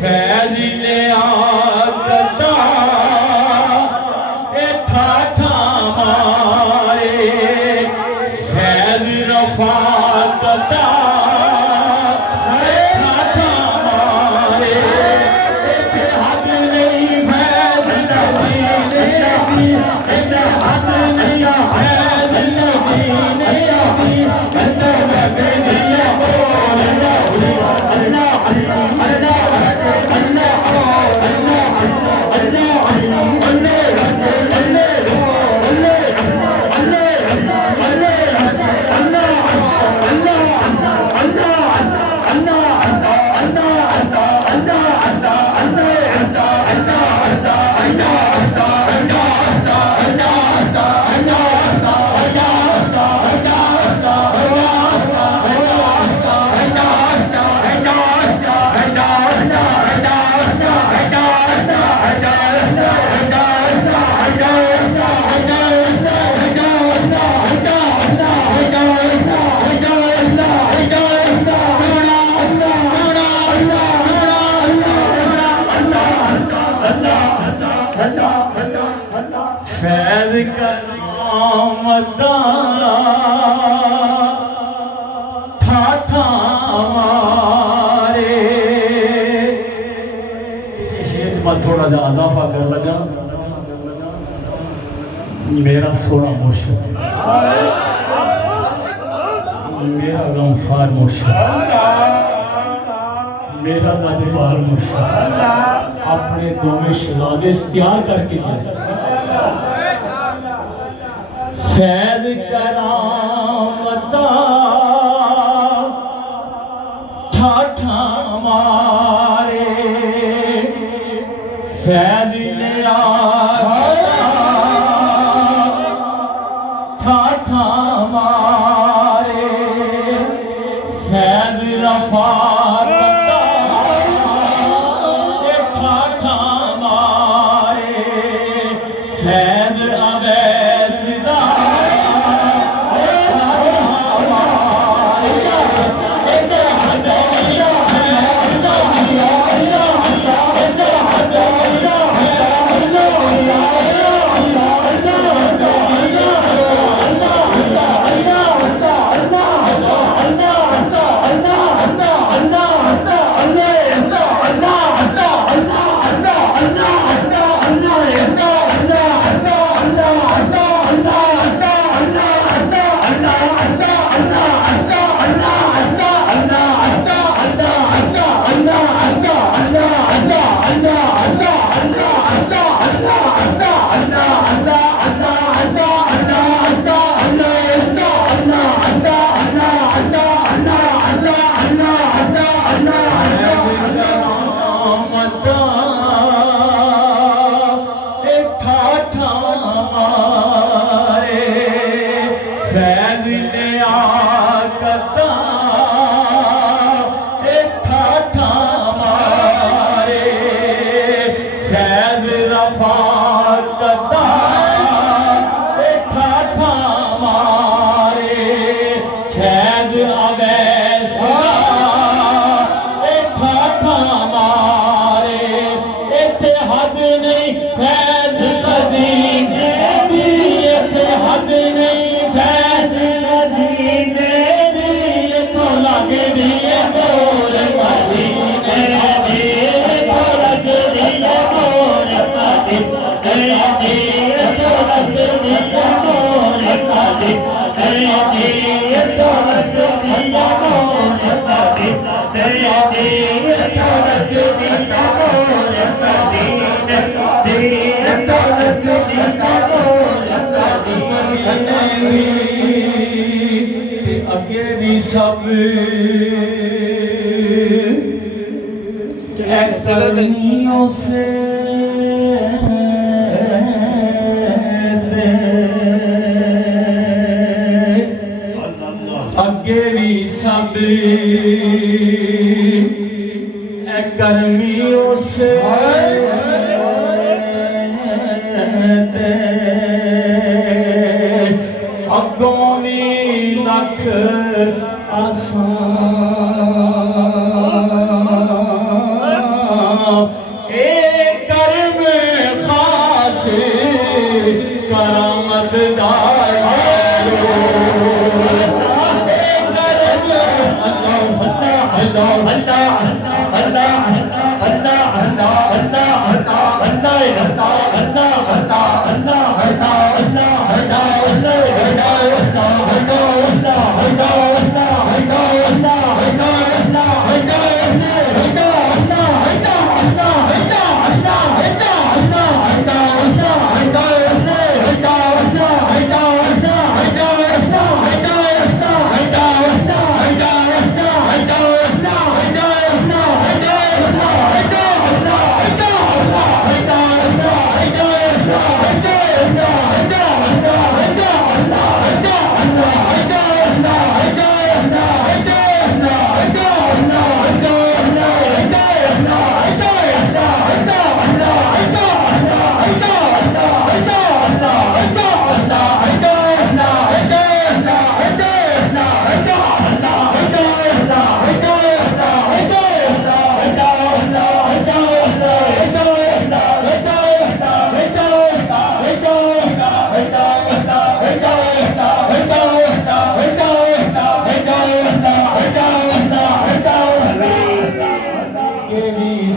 फैज लिया कदा ठाठा मारे फैज रफा कदा ठाठा मारे हद नहीं फैज नबी दी हद नहीं फैज नबी दी फैज का मदा ठाठा मारे। इसी शेर पर थोड़ा सा इजाफा कर लगा। मेरा सोना मुर्शिद, मेरा गमखार मुर्शिद, मेरा मददगार मुर्शिद अपने दोनों शहजादे तैयार करके गए। फैज करामता ठाठा मारे फैज लिया ठाठा मारे फैज रफा ठाठा मारे फैज अवैसदा अगे भी सब तरनियों से अगे भी सब कर्मियों से अगों भी लख आसान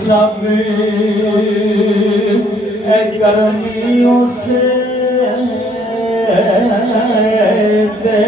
सब करनी उसे